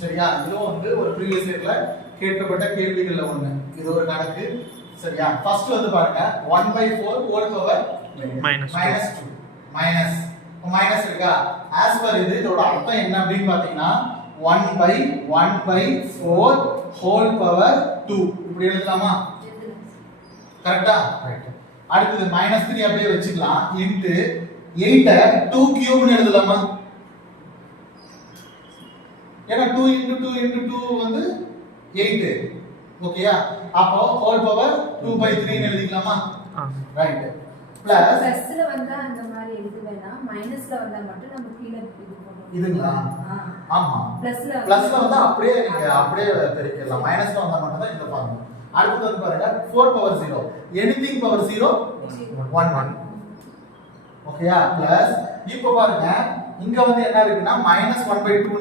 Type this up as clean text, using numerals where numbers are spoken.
சரியா? இதுவும் வந்து ஒரு ப்ரீவியஸ் இயர்ல கேட்கப்பட்ட கேள்விகள்ல ஒண்ணு. இது ஒரு கணக்கு. சரியா? ஃபர்ஸ்ட் வந்து பாருங்க 1/4 ஹோல் பவர் -2 மைனஸ் இருக்கா? as per இதோட அர்த்தம் என்ன அப்படினு பாத்தீங்கன்னா 1/4 ஹோல் பவர் 2 இப்படி எழுதலாமா? கரெக்ட்டா? ரைட். அடுத்து -3 அப்படியே வச்சுக்கலாம். இன்டு 8 2 கியூப்னு எழுதலாமா? ஏன்னா 2 into 2 into 2 வந்து 8. ஓகேயா? அப்போ ஹோல் பவர் 2/3 ன்னு எழுதிக்கலாமா? ரைட். பிளஸ் பிளஸ்ல வந்தா அந்த மாதிரி எழுதுவேனா மைனஸ்ல வந்தா மட்டும் நம்ம கீழ இது போடுவோம். இதுங்களா? ஆமா. பிளஸ்ல வந்தா அப்படியே நீங்க அப்படியே பெருக்கலாம். மைனஸ்ல வந்தா மட்டும் தான் இந்த ஃபார்முலா. அடுத்து வந்து பாருங்க 4/0. எனிதிங் பவர் 0 1 ஓகேயா? பிளஸ் இப்போ பாருங்க இங்க வந்து என்ன இருக்குன்னா -1/2